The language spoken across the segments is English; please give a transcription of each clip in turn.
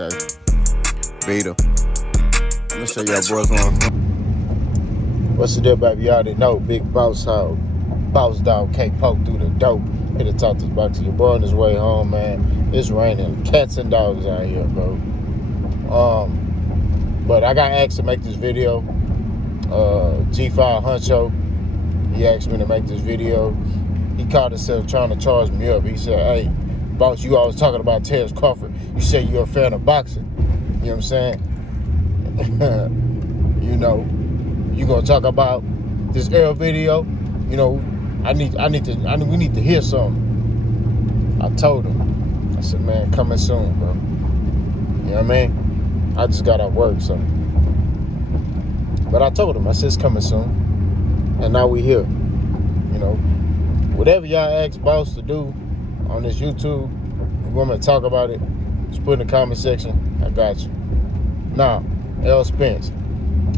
Okay. Beat him. I'm gonna show y'all boys one. What's the deal, baby? You already know. Big Boss Hog. Boss Dog can't poke through the dope. Here to talk this box. Your boy on his way home, man. It's raining. Cats and dogs out here, bro. But I got asked to make this video. G5 Huncho, he asked me to make this video. He called himself trying to charge me up. He said, hey, boss, you always talking about Terrence Crawford. You say you're a fan of boxing. You know what I'm saying? You know, you gonna talk about this Errol video? You know, we need to hear something. I told him. I said, man, coming soon, bro. You know what I mean? I just got out work, so. But I told him, I said, it's coming soon. And now we here. You know, whatever y'all ask boss to do on this YouTube, if you want me to talk about it, just put in the comment section. I got you. Now, Errol Spence.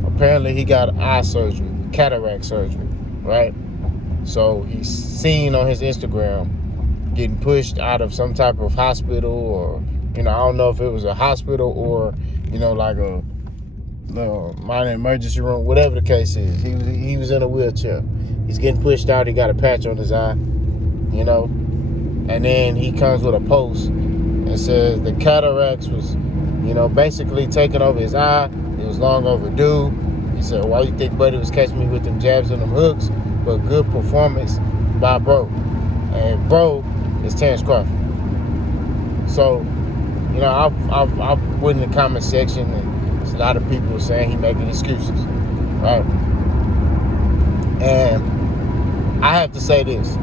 Apparently he got eye surgery, cataract surgery, right? So he's seen on his Instagram getting pushed out of some type of hospital, or, you know, I don't know if it was a hospital or, you know, like a minor emergency room, whatever the case is. He was in a wheelchair. He's getting pushed out. He got a patch on his eye, you know, and then he comes with a post and says the cataracts was, you know, basically taking over his eye. It was long overdue. He said, why you think Buddy was catching me with them jabs and them hooks? But good performance by bro. And bro is Terrence Crawford. So, you know, I went in the comment section, and there's a lot of people saying he making excuses, right? And I have to say this.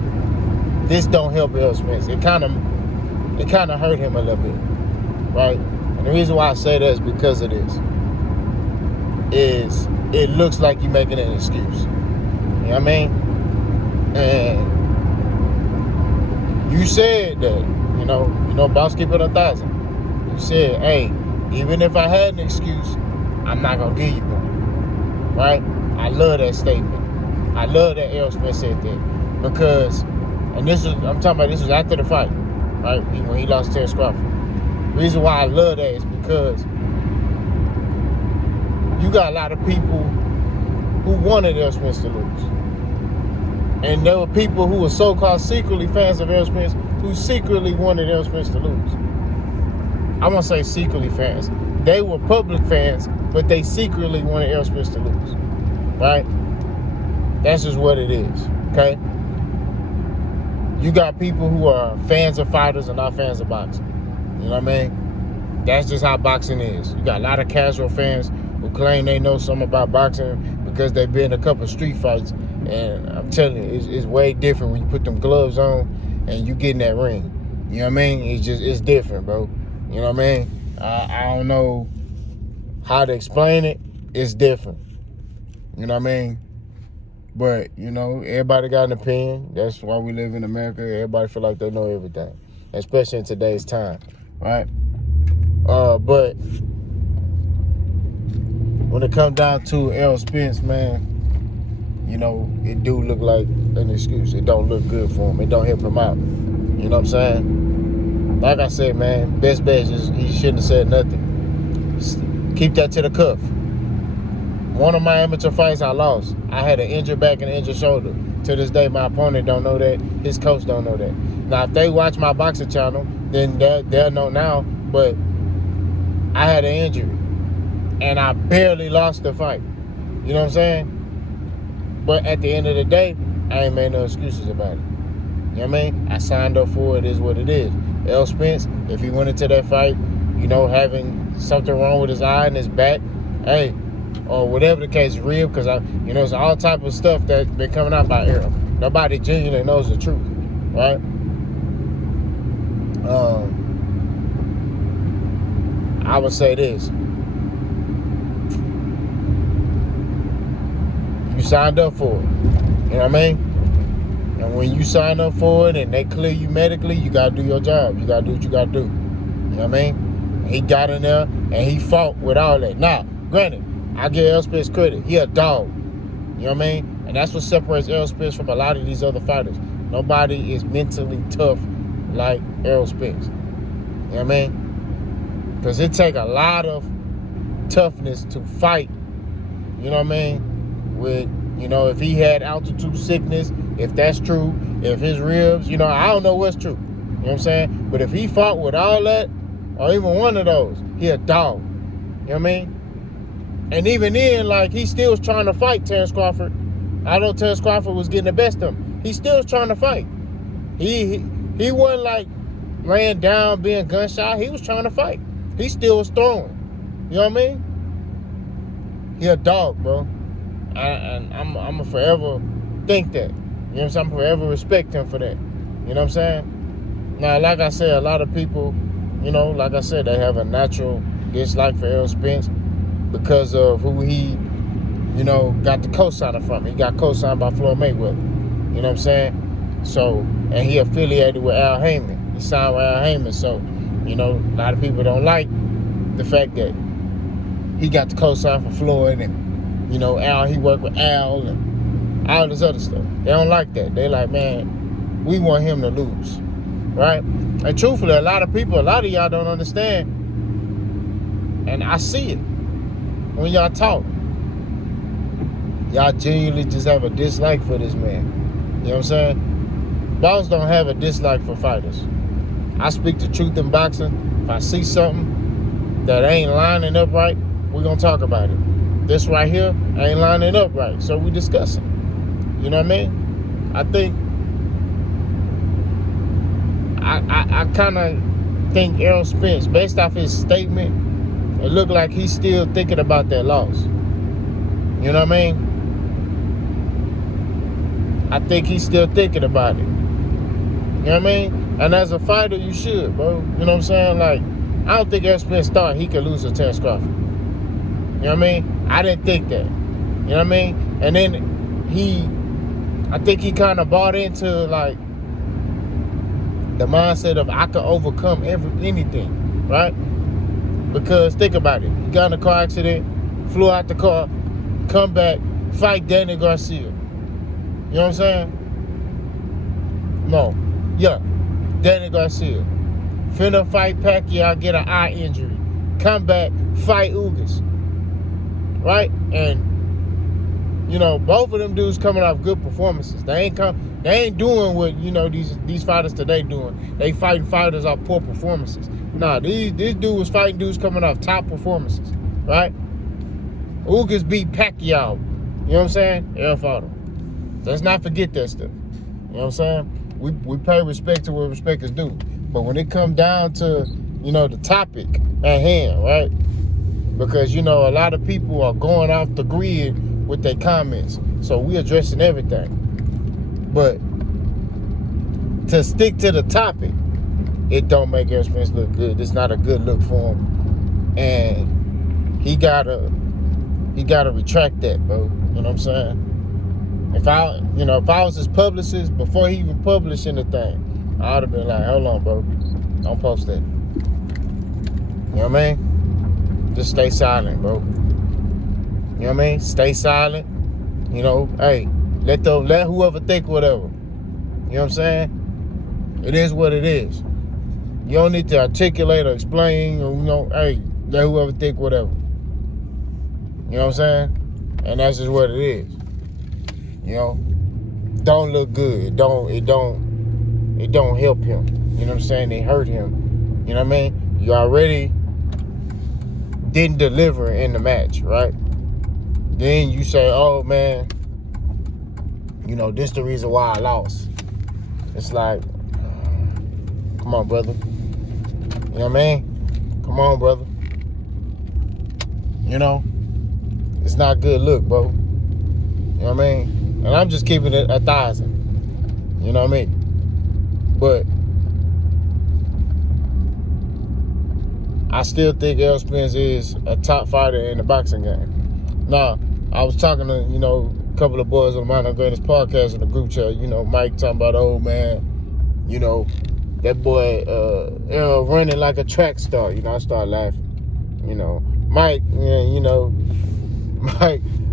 This don't help Errol Spence. It kind of hurt him a little bit, right? And the reason why I say that is because of this. It looks like you're making an excuse. You know what I mean? And you said that, you know, boss keep it 1,000. You said, hey, even if I had an excuse, I'm not gonna give you one. Right? I love that statement. I love that Errol Spence said that. Because, and this was after the fight, right? When he lost Terrence Crawford. The reason why I love that is because you got a lot of people who wanted Errol Spence to lose. And there were people who were so-called secretly fans of Errol Spence who secretly wanted Errol Spence to lose. I won't say secretly fans. They were public fans, but they secretly wanted Errol Spence to lose. Right? That's just what it is. Okay? You got people who are fans of fighters and not fans of boxing. You know what I mean? That's just how boxing is. You got a lot of casual fans who claim they know something about boxing because they've been in a couple of street fights. And I'm telling you, it's way different when you put them gloves on and you get in that ring. You know what I mean? It's different, bro. You know what I mean? I don't know how to explain it. It's different. You know what I mean? But, you know, everybody got an opinion. That's why we live in America. Everybody feel like they know everything, especially in today's time, right? But when it comes down to Errol Spence, man, you know, it do look like an excuse. It don't look good for him. It don't help him out. You know what I'm saying? Like I said, man, best bet is he shouldn't have said nothing. Keep that to the cuff. One of my amateur fights I lost. I had an injured back and an injured shoulder. To this day, my opponent don't know that. His coach don't know that. Now, if they watch my boxing channel, then they'll know now. But I had an injury, and I barely lost the fight. You know what I'm saying? But at the end of the day, I ain't made no excuses about it. You know what I mean? I signed up for it. It is what it is. Errol Spence, if he went into that fight, you know, having something wrong with his eye and his back, hey, or whatever the case, real, because you know, it's all type of stuff that's been coming out by Errol. Nobody genuinely knows the truth, right? I would say this. You signed up for it. You know what I mean? And when you sign up for it and they clear you medically, you got to do your job. You got to do what you got to do. You know what I mean? He got in there and he fought with all that. Now, granted, I give Errol Spence credit. He a dog. You know what I mean? And that's what separates Errol Spence from a lot of these other fighters. Nobody is mentally tough like Errol Spence. You know what I mean? Because it take a lot of toughness to fight, you know what I mean, with, if he had altitude sickness, if that's true, if his ribs, I don't know what's true, you know what I'm saying? But if he fought with all that, or even one of those, he a dog, you know what I mean? And even then, like, he still was trying to fight Terrence Crawford. I know Terrence Crawford was getting the best of him. He still was trying to fight. He wasn't like laying down being gunshot. He was trying to fight. He still was throwing. You know what I mean? He a dog, bro. And I'm going to forever think that. You know what I'm saying? I'm forever respect him for that. You know what I'm saying? Now, like I said, a lot of people, like I said, they have a natural dislike for Errol Spence because of who he, got the co-signer from. He got co-signed by Floyd Mayweather. You know what I'm saying? So, and he affiliated with Al Heyman. He signed with Al Heyman. So, a lot of people don't like the fact that he got the co-sign for Floyd and, Al, he worked with Al and all this other stuff. They don't like that. They like, man, we want him to lose, right? And truthfully, a lot of y'all don't understand, and I see it when y'all talk. Y'all genuinely just have a dislike for this man. You know what I'm saying? Boss don't have a dislike for fighters. I speak the truth in boxing. If I see something that ain't lining up right, we're going to talk about it. This right here ain't lining up right, so we discuss it. You know what I mean? I think, I kind of think Errol Spence, based off his statement, it looked like he's still thinking about that loss. You know what I mean? I think he's still thinking about it. You know what I mean? And as a fighter, you should, bro. You know what I'm saying? Like, I don't think Errol Spence thought he could lose to Terrence Crawford. You know what I mean? I didn't think that. You know what I mean? And then I think he kind of bought into, like, the mindset of I could overcome anything, right? Because think about it. He got in a car accident, flew out the car, come back, fight Danny Garcia. You know what I'm saying? No. Yeah. Danny Garcia. Finna fight Pacquiao, get an eye injury. Come back, fight Ugas. Right? And, both of them dudes coming off good performances. They ain't doing what, these fighters today doing. They fighting fighters off poor performances. Nah, this dude was fighting dudes coming off top performances. Right? Ugas beat Pacquiao. You know what I'm saying? Errol fought him. Let's not forget that stuff. You know what I'm saying? We pay respect to where respect is due. But when it comes down to, the topic at hand, right? Because, a lot of people are going off the grid with their comments. So we addressing everything. But to stick to the topic, it don't make Errol Spence look good. It's not a good look for him. And he gotta retract that, bro. You know what I'm saying? If I was his publicist before he even published anything, I would have been like, hold on, bro. Don't post that. You know what I mean? Just stay silent, bro. You know what I mean? Stay silent. Hey, let whoever think whatever. You know what I'm saying? It is what it is. You don't need to articulate or explain, hey, let whoever think whatever. You know what I'm saying? And that's just what it is. Don't look good. It don't help him. You know what I'm saying? It hurt him. You know what I mean? You already didn't deliver in the match, right? Then you say, oh man, this the reason why I lost. It's like, come on, brother. You know what I mean? Come on, brother. It's not a good look, bro. You know what I mean? And I'm just keeping it 1,000. You know what I mean? But I still think Errol Spence is a top fighter in the boxing game. Now, I was talking to, a couple of boys on my greatest podcast in the group chat. Mike talking about, oh man, that boy Errol running like a track star. I started laughing. Mike,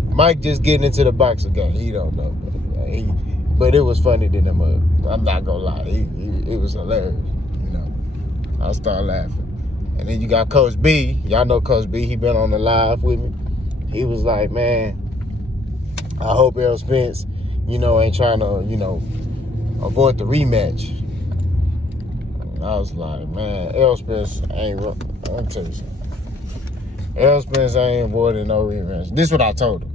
Mike just getting into the boxing game. He don't know, but it was funny to him. I'm not gonna lie, it was hilarious. I started laughing, And then you got Coach B. Y'all know Coach B. He been on the live with me. He was like, man, I hope Errol Spence, ain't trying to, avoid the rematch. And I was like, man, Errol Spence ain't. Let me tell you something. Errol Spence ain't avoiding no rematch. This is what I told him.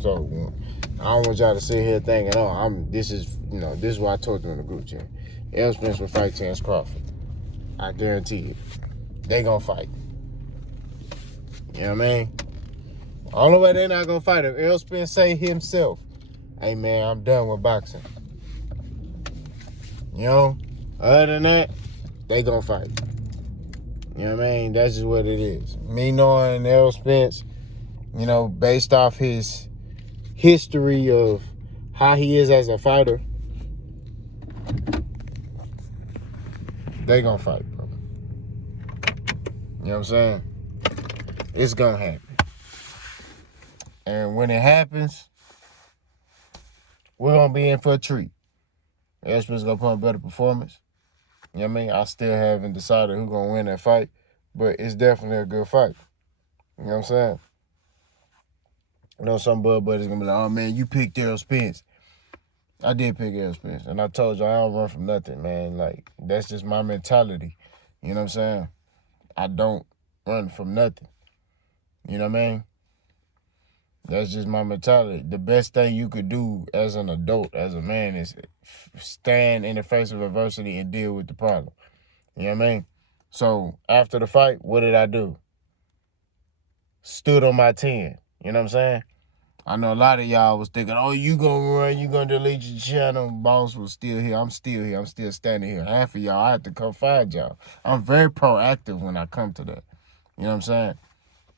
So I don't want y'all to sit here thinking, this is what I told them in the group chat. Errol Spence will fight Terrence Crawford. I guarantee it. They gonna fight. You know what I mean? Only way they're not gonna fight if Errol Spence say himself, hey man, I'm done with boxing. Other than that, they gonna fight. You know what I mean? That's just what it is. Me knowing Errol Spence, based off his history of how he is as a fighter, they gonna fight, bro. You know what I'm saying? It's gonna happen. And when it happens, we're gonna be in for a treat. Errol Spence gonna put on a better performance. You know what I mean? I still haven't decided who's gonna win that fight, but it's definitely a good fight. You know what I'm saying? Some buddies gonna be like, oh man, you picked Errol Spence. I did pick Errol Spence. And I told you I don't run from nothing, man. Like, that's just my mentality. You know what I'm saying? I don't run from nothing. You know what I mean? That's just my mentality. The best thing you could do as an adult, as a man, is stand in the face of adversity and deal with the problem. You know what I mean? So after the fight, what did I do? Stood on my 10. You know what I'm saying? I know a lot of y'all was thinking, oh, you gonna run, you gonna delete your channel. Boss was still here. I'm still here. I'm still standing here. Half of y'all, I have to come find y'all. I'm very proactive when I come to that. You know what I'm saying?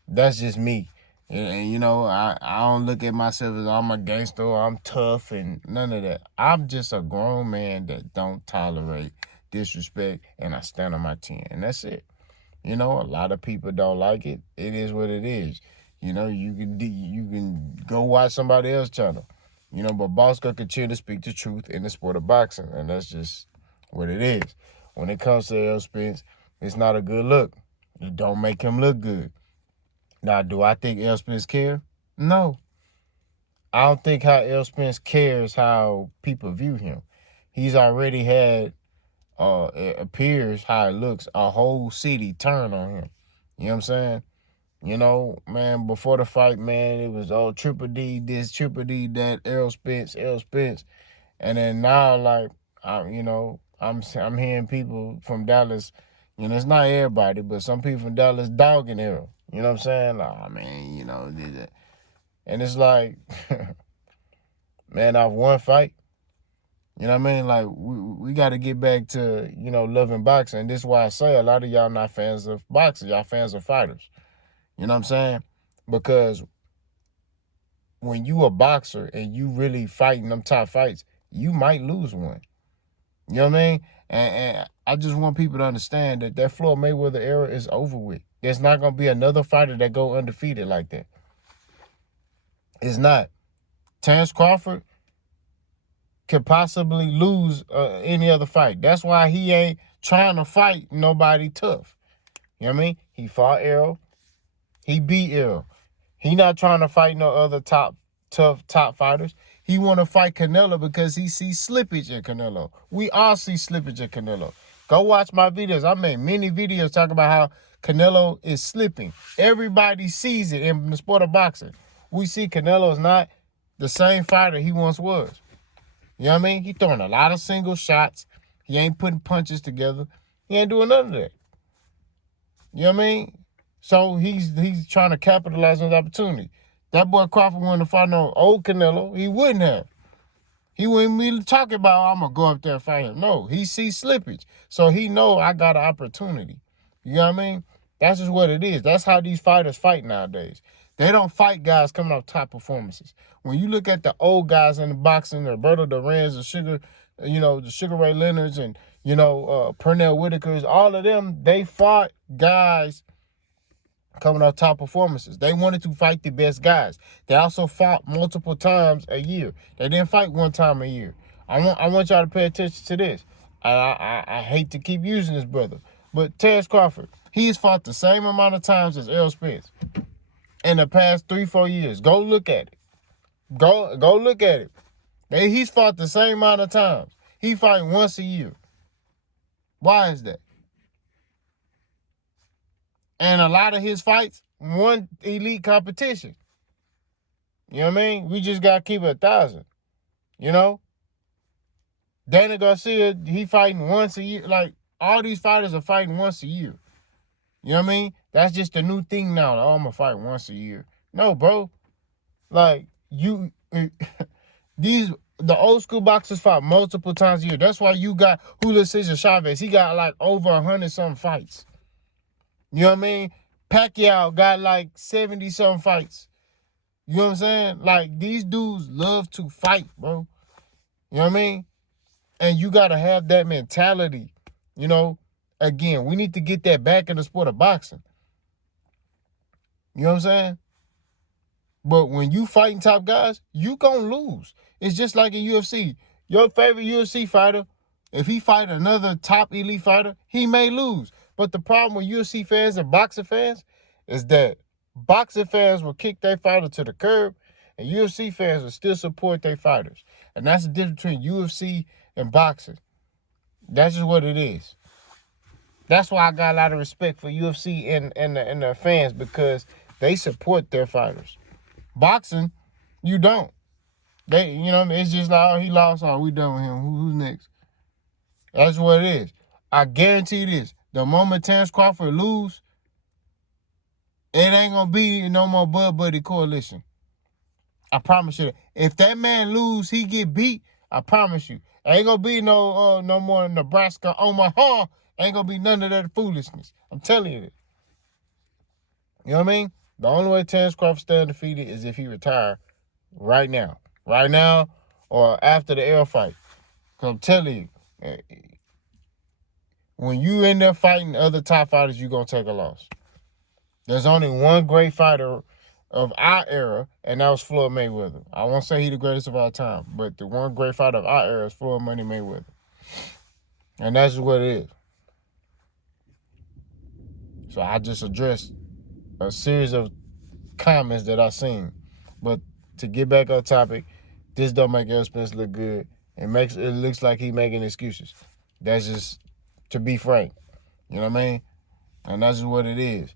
That's just me. And I don't look at myself as I'm a gangster or I'm tough and none of that. I'm just a grown man that don't tolerate disrespect, and I stand on my 10. And that's it. A lot of people don't like it. It is what it is. You can go watch somebody else's channel. But Boss gonna continue to speak the truth in the sport of boxing, and that's just what it is. When it comes to Errol Spence, it's not a good look. It don't make him look good. Now, do I think Errol Spence cares? No. I don't think how Errol Spence cares how people view him. He's already had, it appears how it looks, a whole city turn on him. You know what I'm saying? Man, before the fight, man, it was Triple D this, Triple D that, Errol Spence. And then now, like, I'm hearing people from Dallas, it's not everybody, but some people from Dallas dogging Errol. You know what I'm saying? Like, man, and it's like, man, I've one fight. You know what I mean? Like, we got to get back to, loving boxing. And this is why I say a lot of y'all not fans of boxing. Y'all fans of fighters. You know what I'm saying? Because when you a boxer and you really fighting them top fights, you might lose one. You know what I mean? And I just want people to understand that Floyd Mayweather era is over with. There's not going to be another fighter that go undefeated like that. It's not. Terrence Crawford could possibly lose any other fight. That's why he ain't trying to fight nobody tough. You know what I mean? He fought Errol. He beat Errol. He not trying to fight no other tough fighters. He want to fight Canelo because he sees slippage in Canelo. We all see slippage in Canelo. Go watch my videos. I made many videos talking about how Canelo is slipping. Everybody sees it in the sport of boxing. We see Canelo is not the same fighter he once was. You know what I mean? He throwing a lot of single shots. He ain't putting punches together. He ain't doing none of that. You know what I mean? So he's trying to capitalize on the opportunity. That boy Crawford wanted to fight no old Canelo. He wouldn't have. He wouldn't be talking about, I'm going to go up there and fight him. No, he sees slippage. So he know I got an opportunity. You know what I mean? That's just what it is. That's how these fighters fight nowadays. They don't fight guys coming off top performances. When you look at the old guys in the boxing, the Roberto Duran's, the Sugar Ray Leonards, and, Pernell Whitakers, all of them, they fought guys coming off top performances. They wanted to fight the best guys. They also fought multiple times a year. They didn't fight one time a year. I want y'all to pay attention to this. I hate to keep using this brother, but Terrence Crawford, He's fought the same amount of times as Errol Spence in the past 3-4 years. Go look at it. Go look at it. He's fought the same amount of times. He fight once a year. Why is that? And a lot of his fights won elite competition. You know what I mean? We just got to keep it 1,000. You know? Dana Garcia, he fighting once a year. Like, all these fighters are fighting once a year. You know what I mean? That's just a new thing now. Like, oh, I'm going to fight once a year. No, bro. Like, the old school boxers fought multiple times a year. That's why you got Julio Cesar Chavez. He got like over 100-something fights. You know what I mean? Pacquiao got like 70-something fights. You know what I'm saying? Like, these dudes love to fight, bro. You know what I mean? And you got to have that mentality, you know? Again, we need to get that back in the sport of boxing. You know what I'm saying? But when you fighting top guys, you gonna lose. It's just like in UFC. Your favorite UFC fighter, if he fight another top elite fighter, he may lose. But the problem with UFC fans and boxing fans is that boxing fans will kick their fighter to the curb, and UFC fans will still support their fighters. And that's the difference between UFC and boxing. That's just what it is. That's why I got a lot of respect for UFC and the fans, because they support their fighters. Boxing, you don't. You know, it's just like, oh, he lost. Oh, we done with him. Who's next? That's what it is. I guarantee this. The moment Terrence Crawford lose, it ain't going to be no more Bud Buddy coalition. I promise you that. If that man lose, he get beat, I promise you. Ain't going to be no more Nebraska, Omaha. Ain't going to be none of that foolishness. I'm telling you that. You know what I mean? The only way Terrence Crawford stay undefeated is if he retire right now. Right now or after the Errol fight. Because I'm telling you, when you in there fighting other top fighters, you're going to take a loss. There's only one great fighter of our era, and that was Floyd Mayweather. I won't say he's the greatest of all time, but the one great fighter of our era is Floyd Money Mayweather. And that's just what it is. So I just addressed a series of comments that I seen. But to get back on topic, this don't make Errol Spence look good. It looks like he making excuses. That's just, to be frank. You know what I mean? And that's just what it is.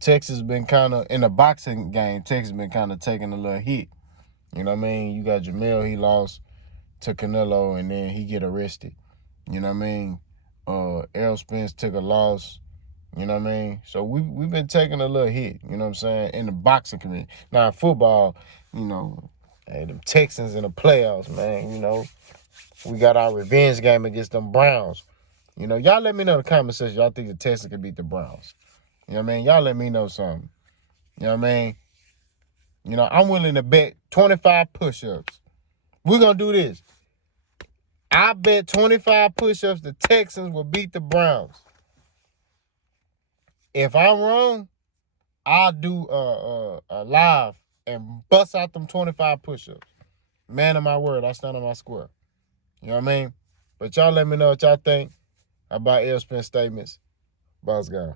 Texas been kind of, in the boxing game, Texas been kind of taking a little hit. You know what I mean? You got Jamel, he lost to Canelo, and then he get arrested. You know what I mean? Errol Spence took a loss. You know what I mean? So we've been taking a little hit, you know what I'm saying, in the boxing community. Now, in football, hey, them Texans in the playoffs, man, we got our revenge game against them Browns. Y'all let me know in the comment section, y'all think the Texans can beat the Browns. You know what I mean? Y'all let me know something. You know what I mean? I'm willing to bet 25 push-ups. We're going to do this. I bet 25 push-ups the Texans will beat the Browns. If I'm wrong, I'll do a live and bust out them 25 push-ups. Man of my word, I stand on my square. You know what I mean? But y'all let me know what y'all think about Errol Spence statements. Boss gone.